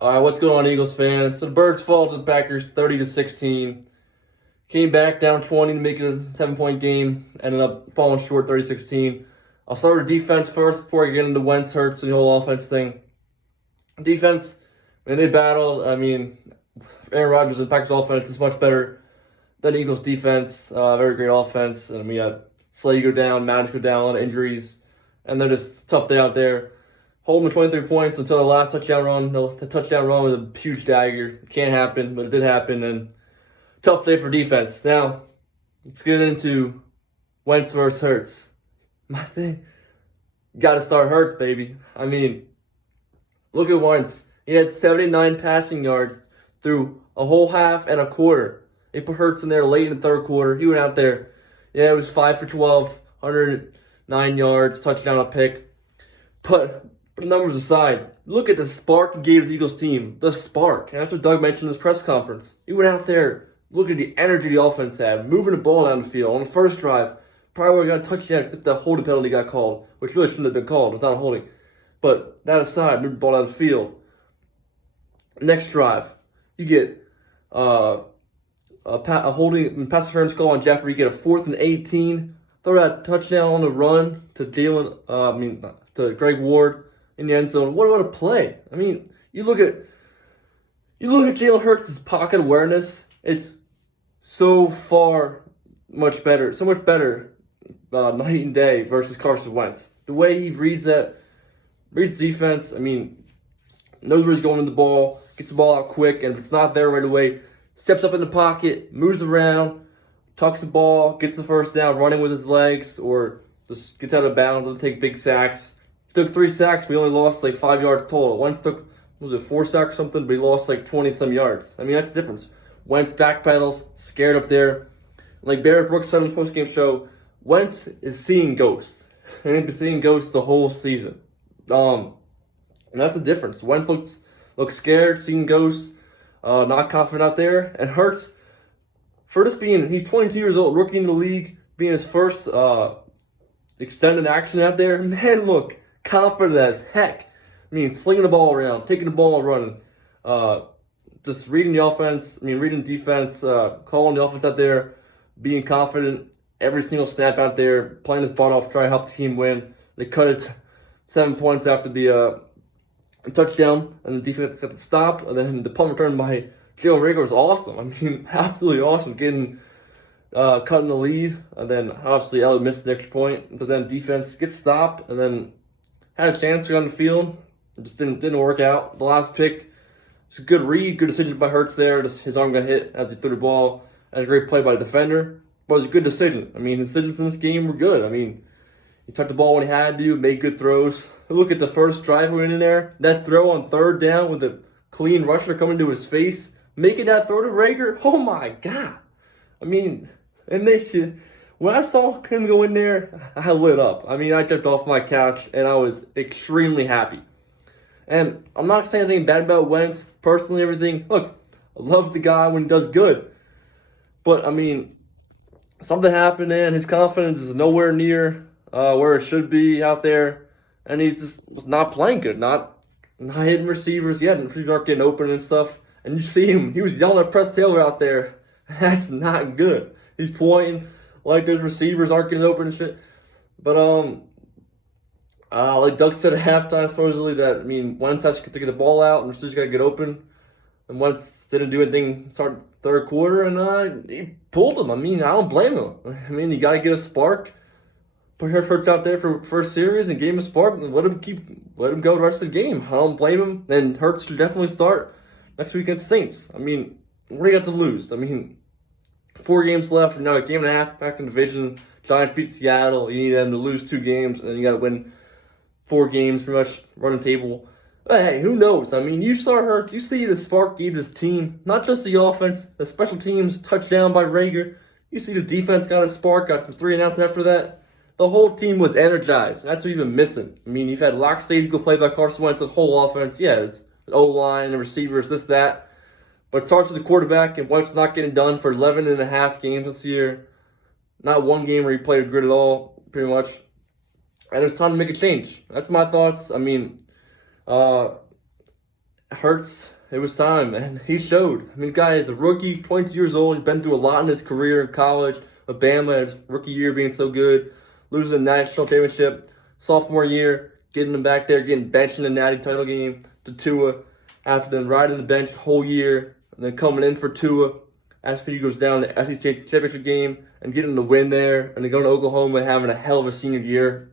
All right, what's going on, Eagles fans? So the Birds fall to the Packers 30-16. Came back down 20 to make it a 7-point game. Ended up falling short 30-16. I'll start with defense first before I get into Wentz, Hurts, and the whole offense thing. Defense, when they battled, Aaron Rodgers and Packers offense is much better than the Eagles defense. Very great offense. And we got Slay go down, Maddox go down, a lot of injuries. And they're just tough day out there. Holding the 23 points until the last touchdown run. The touchdown run was a huge dagger. It can't happen, but it did happen. And tough day for defense. Now, let's get into Wentz versus Hurts. My thing, got to start Hurts, baby. Look at Wentz. He had 79 passing yards through a whole half and a quarter. They put Hurts in there late in the third quarter. He went out there. Yeah, it was 5 for 12, 109 yards, touchdown, a pick. But the numbers aside, look at the spark he gave the Eagles team. The spark. And that's what Doug mentioned in his press conference. He went out there, look at the energy the offense had, moving the ball down the field. On the first drive, probably would have got a touchdown except that holding penalty got called, which really shouldn't have been called without a holding. But that aside, moved the ball down the field. Next drive, you get a holding pass interference call on Jeffrey. You get a 4th and 18. Throw that touchdown on the run to to Greg Ward in the end zone. What a play! You look at Jalen Hurts' pocket awareness. It's so much better night and day versus Carson Wentz. The way he reads defense. Knows where he's going with the ball, gets the ball out quick, and if it's not there right away, steps up in the pocket, moves around, tucks the ball, gets the first down, running with his legs, or just gets out of bounds, doesn't take big sacks. He took 3 sacks, we only lost like 5 yards total. Wentz took, 4 sacks or something, but he lost like 20-some yards. That's the difference. Wentz backpedals, scared up there. Like Barrett Brooks said on the postgame show, Wentz is seeing ghosts. And he's been seeing ghosts the whole season. And that's the difference. Wentz looks scared, seeing ghosts, not confident out there. And Hurts, he's 22 years old, rookie in the league, being his first extended action out there. Man, look, confident as heck. Slinging the ball around, taking the ball and running. Just reading the offense, reading defense, calling the offense out there, being confident every single snap out there, playing his butt off, trying to help the team win. They cut it 7 points after the touchdown, and the defense got the stop, and then the punt return by Jalen Rager was awesome. Absolutely awesome, getting cutting the lead, and then obviously Elliott missed the extra point, but then defense gets stopped, and then had a chance to go on the field. It just didn't work out. The last pick, it's a good read, good decision by Hurts there. Just his arm got hit as he threw the ball, and a great play by the defender. But it was a good decision. His decisions in this game were good. He took the ball when he had to, made good throws. Look at the first drive we went in there. That throw on 3rd down with a clean rusher coming to his face, making that throw to Rager. Oh my God. And when I saw him go in there, I lit up. I jumped off my couch and I was extremely happy. And I'm not saying anything bad about Wentz, personally, everything. Look, I love the guy when he does good. But, something happened and his confidence is nowhere near where it should be out there, and he's just not playing good, not hitting receivers yet, and receivers aren't getting open and stuff. And you see him, he was yelling at Press Taylor out there. That's not good. He's pointing like those receivers aren't getting open and shit. But like Doug said at halftime, supposedly that Wentz has to get the ball out and receivers got to get open. And Wentz didn't do anything start third quarter, and he pulled him. I don't blame him. You got to get a spark. Put Hurts out there for first series and gave him a spark and let him go the rest of the game. I don't blame him. And Hurts should definitely start next week against Saints. What do you got to lose? 4 games left, now a game and a half back in the division. Giants beat Seattle. You need them to lose 2 games, and you got to win 4 games, pretty much running table. But hey, who knows? You start Hurts. You see the spark gave his team, not just the offense, the special teams touchdown by Rager. You see the defense got a spark, got some 3 and outs after that. The whole team was energized. That's what you've been missing. You've had lackadaisical play by Carson Wentz, the whole offense. Yeah, it's an O-line, the receivers, this, that. But it starts with the quarterback, and Wentz not getting done for 11 and a half games this year. Not one game where he played good at all, pretty much. And it's time to make a change. That's my thoughts. Hurts, it was time, and he showed. I mean, guy is a rookie, 22 years old. He's been through a lot in his career in college, with Bama, his rookie year being so good, losing a national championship, sophomore year, getting him back there, getting benched in the natty title game to Tua, after then riding the bench the whole year, and then coming in for Tua after he goes down the SEC championship game and getting the win there, and then going to Oklahoma and having a hell of a senior year.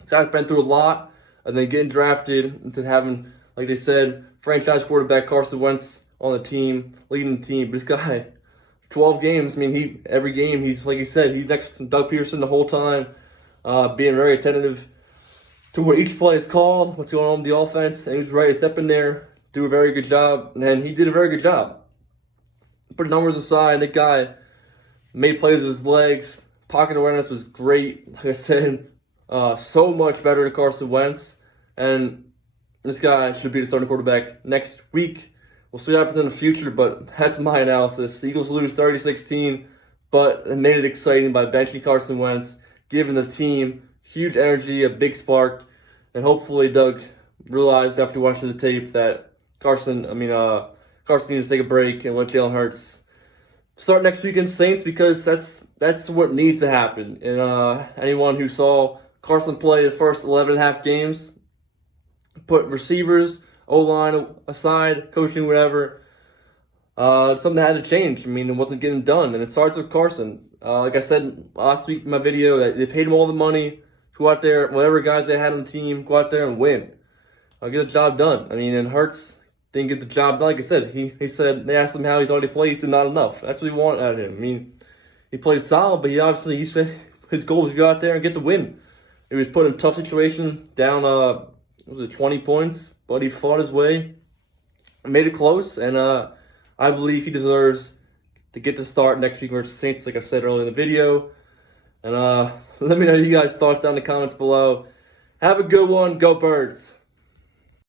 This guy's been through a lot, and then getting drafted into having, like they said, franchise quarterback Carson Wentz on the team, leading the team. But this guy, 12 games, I mean, every game, he's, like he said, he's next to Doug Peterson the whole time, being very attentive to what each play is called, what's going on with the offense, and he was ready to step in there, do a very good job, and he did a very good job. Put numbers aside, the guy made plays with his legs, pocket awareness was great, like I said, so much better than Carson Wentz, and this guy should be the starting quarterback next week. We'll see what happens in the future, but that's my analysis. The Eagles lose 30-16, but it made it exciting by benching Carson Wentz, giving the team huge energy, a big spark, and hopefully Doug realized after watching the tape that Carson needs to take a break and let Jalen Hurts start next week against Saints, because that's what needs to happen. And anyone who saw Carson play the first 11.5 games, put receivers, O-line aside, coaching, whatever, something had to change. I mean, it wasn't getting done, and it starts with Carson. Like I said last week in my video, that they paid him all the money to go out there, whatever guys they had on the team, go out there and win. Get the job done. I mean, and Hurts didn't get the job done. Like I said, he said, they asked him how he thought he played. He said not enough. That's what we want out of him. I mean, he played solid, but he said his goal was to go out there and get the win. He was put in a tough situation, down 20 points, but he fought his way, made it close, and I believe he deserves to get to start next week versus Saints, like I said earlier in the video. And let me know you guys' thoughts down in the comments below. Have a good one. Go Birds.